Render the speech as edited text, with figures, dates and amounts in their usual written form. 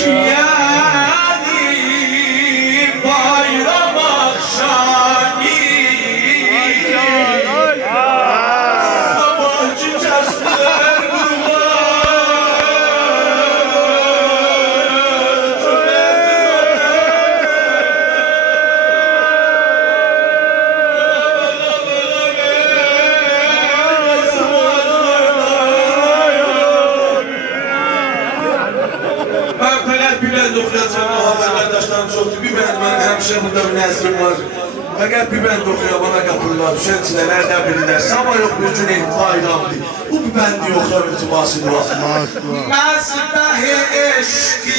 Yani bayram akşamı sabahçı çarşılar bir oxuyacağım, Muhammed qardaşlarım çoxdur. Bir bənd mənim həmişə burada bir nəzrim var. Fəqət bir bənd oxuya bana qapırlar, düşən çilələrdən birilər. Sabah yox bir gün bayramdır. Bu bir bəndi yoxlar iltimasıdır. Məsbəh eşq